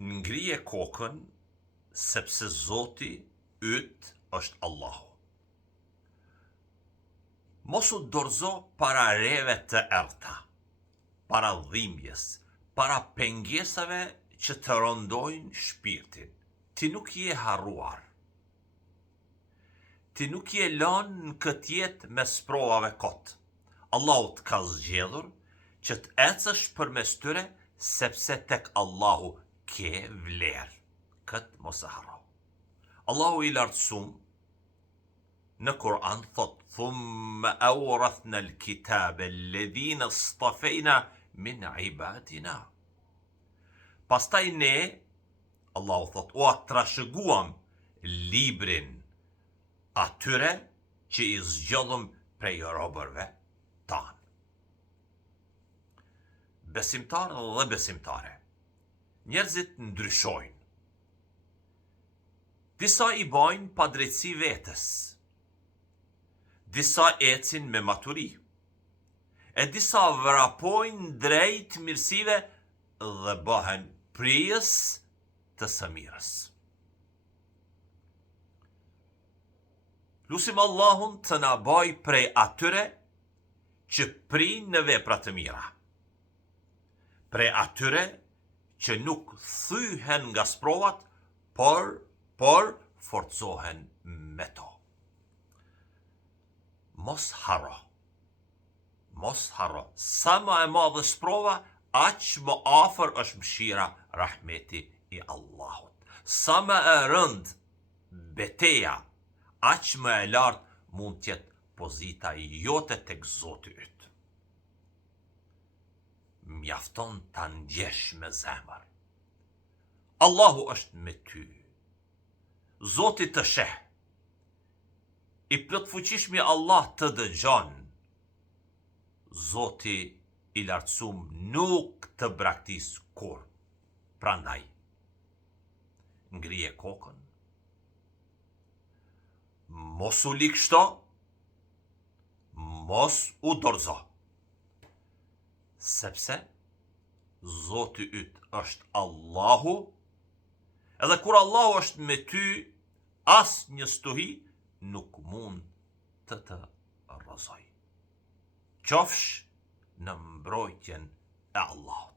Ngrije kokën, sepse Zoti yt është Allahu. Mos u dorëzo para reve të errta, para dhimbjes, para pengesave që të rëndojnë shpirtin. Ti nuk je harruar. Ti nuk je lënë në këtë jetë me sprovave kot. Allahu të ka zgjedhur që të ecësh përmes tyre, sepse tek Allahu ke vlerë. Këtë mos e harro. Allahu i lartësuar në Kur'an thot: "Thumma awrathna al-kitaba alladhina istafayna min ibadina." Pastaj ne, Allahu thot, u trashëguam librin atyre që i zgjodhëm prej robërve tanë. Besimtar dhe besimtare, njerëzit ndryshojnë. Disa i bajnë pa drejtësi vetes, disa ecin me maturi, e disa vrapojnë drejt mirësive dhe bëhen prijës të së mirës. Lusim Allahun të na bëj prej atyre që prinë në vepra të mira, prej atyre që nuk thyhen nga sprovat, por forcohen me to. Mos harro. Sa më e madhe sprova, aq më afër është mëshira, rahmeti i Allahut. Sa më e rënd beteja, aq më e lartë mund tjetë pozita jote tek Zoti yt. Mjafton ta ndjesh me zemër. Allahu është me ty. Zoti të sheh. I plotfuqishmi Allah të dëgjon. Zoti i lartësuar nuk të braktis kur. Prandaj, ngrije kokën, mos u likshto, mos u dorëzo. Sepse Zoti yt është Allahu, edhe kur Allahu është me ty, as një stuhi nuk mund të të rrëzoj. Qofsh në mbrojtjen e Allahut.